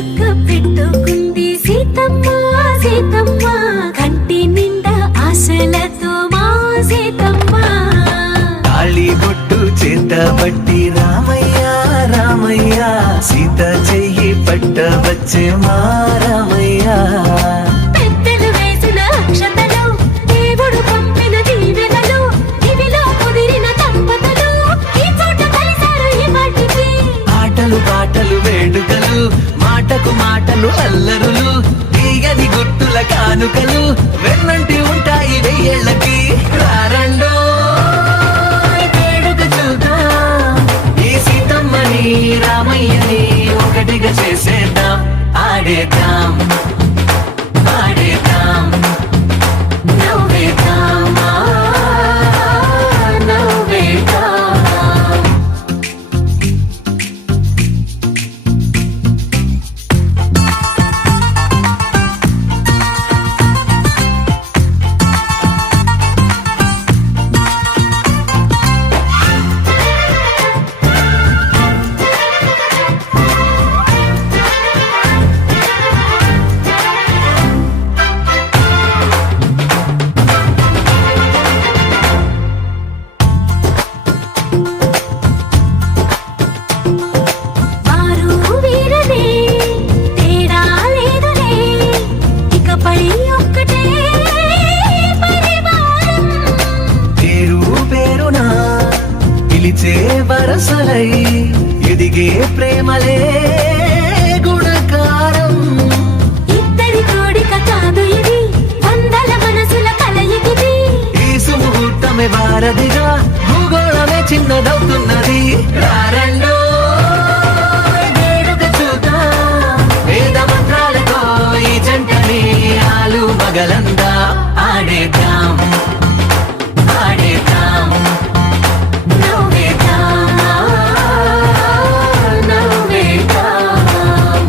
చుక్క పెట్టుకుంది సీతమ్మ సీతమ్మ కంటి నిండా ఆశలతో మా సీతమ్మ తాళి బొట్టు చేతబట్టి రామయ్య రామయ్య సీత చెయ్యి పట్టవచ్చే మా రామయ్య పెద్దలు వేసిన అక్షతలు దేవుడు పంపిన దీవెనలు ఇవిలో కుదిరిన దంపతులు ఈ చోట కలిసారు ఈ వాటికి ఆటలు పాటలు వేడుకలు మాటకు మాటలు అల్లరులు తీయని గుట్టుల కానుకలు వెన్నంటి ఉంటాయి వెయ్యేళ్ళకి రారండో వేడుక చూద్దాం ఈ సీతమ్మని రామయ్యని ఒకటిగా చేసేద్దాం ఆడేద్దాం ఆడేద్దాం నవ్వేద్దాం నవ్వేద్దాం వారు వీరనే తేడా లేదులే ఇకపై ఒక్కటే పరివారం పేరు పేరునా పిలిచే వరసలై ఎదిగే ప్రేమలే గుణకారం ఇద్దరి కోడిక కాదు ఇది వందల మనసుల కలయికిది ఈ సుముహూర్తమే వారధిగా భూగోళమే చిన్నదవుతున్నది రారండో వేడుక చూద్దాం వేద మంత్రాలతో ఈ జంటని ఆలు మగలందా ఆడేద్దాం ఆడేద్దాం నవ్వేద్దాం నవ్వేద్దాం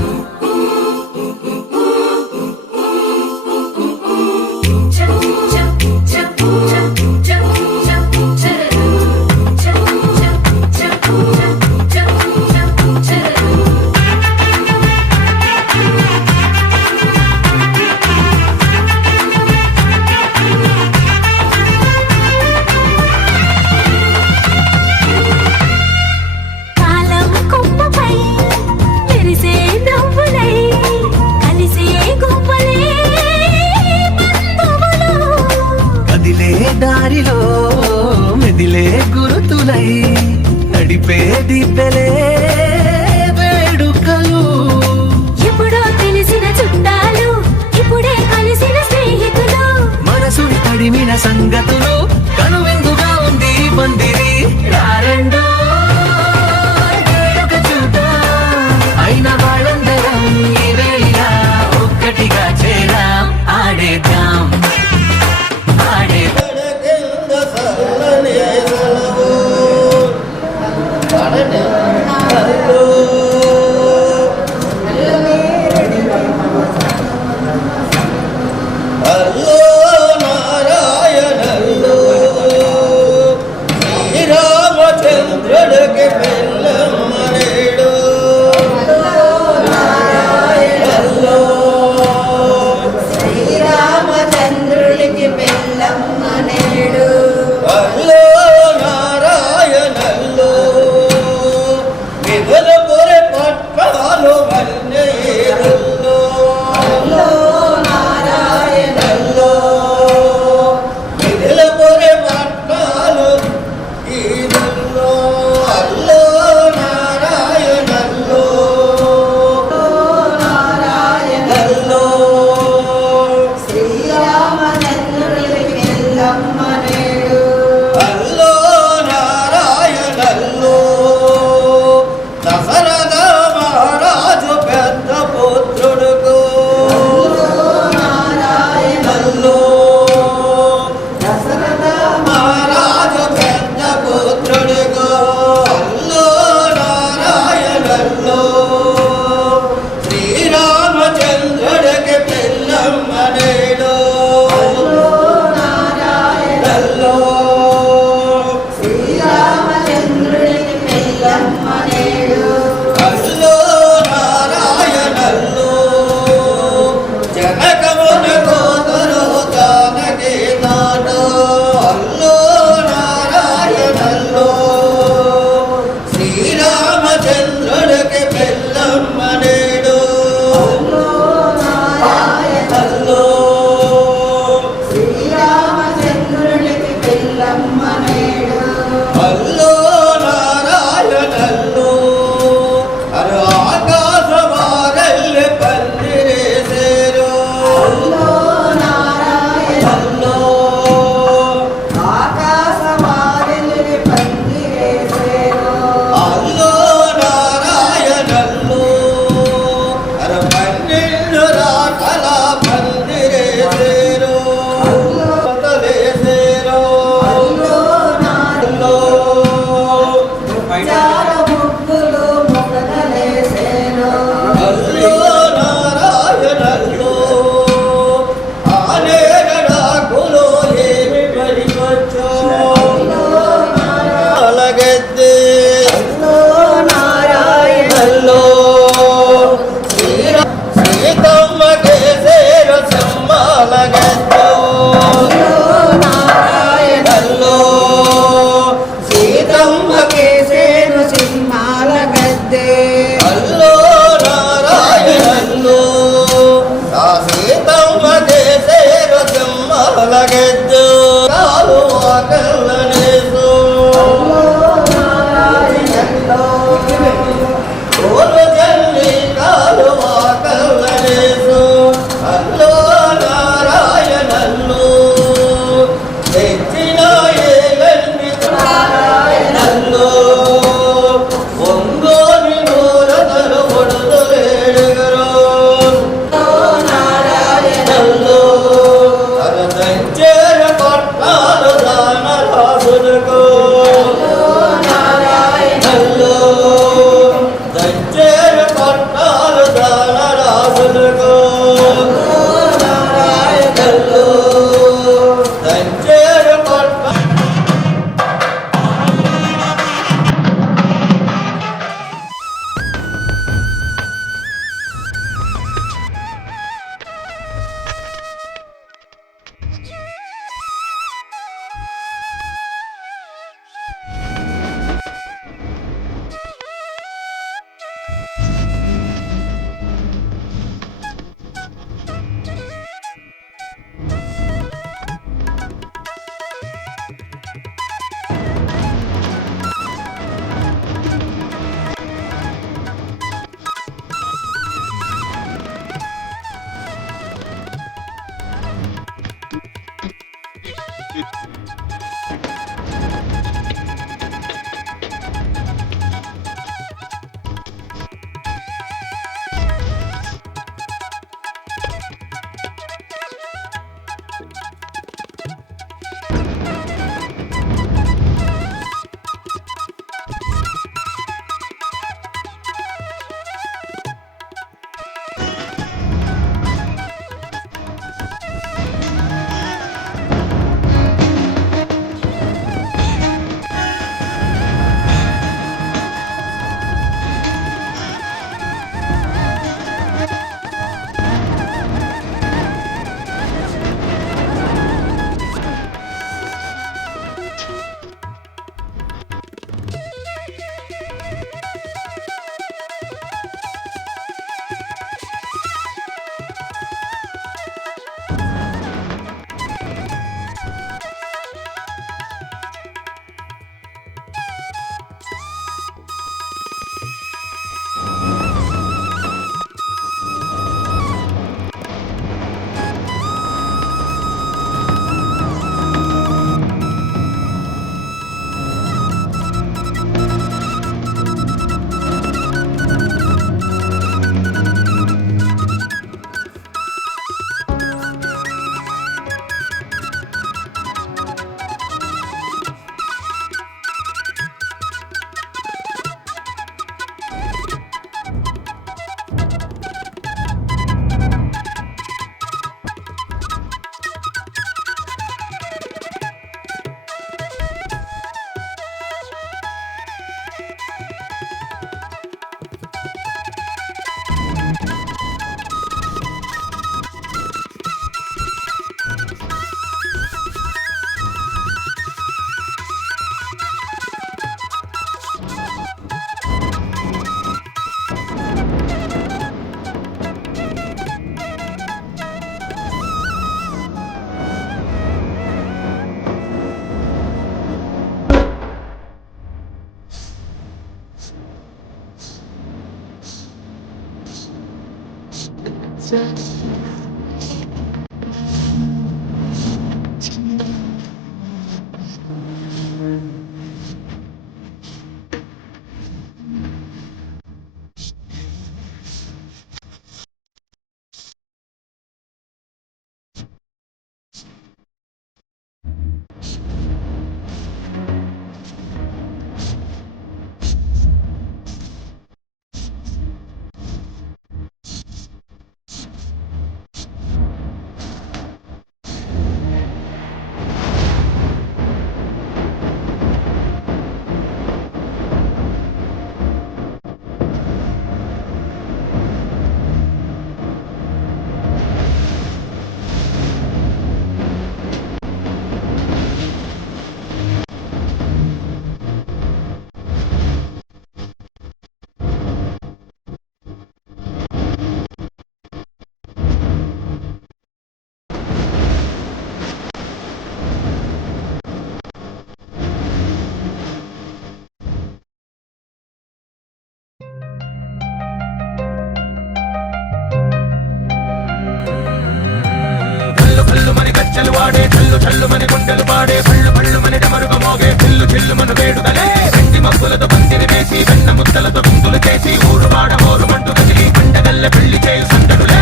గజ్జలు వాడే చల్లు చల్లు మని గుండెలు పాడే పళ్ళు పళ్ళు మని డమరుగ మోగే చిల్లు చిల్లు మన వేడుదలే వెండి మబ్బులతో పందిరి వేసి వెన్న ముద్దలతో గుంతులు చేసి ఊరు వాడ మోరు మంటు కదిలి పండగల్ల పెళ్లి చేయు సందడులే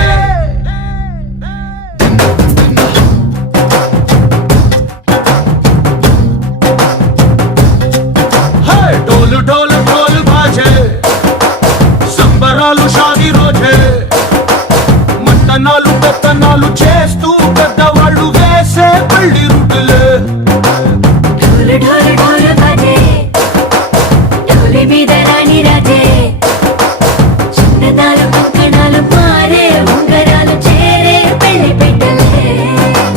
డోలు డోలు ఢోలు బాజే సంబరాలు షాదీ రోజే మట్టనాలు పెత్తనాలు చేస్తూ పెద్దవాళ్ళు వేసే పెళ్లి రుటులే ఢోలు ఢోలు ఢోలు బాజే ఢోలి మీద రాణి రాజే చిన్నదాలు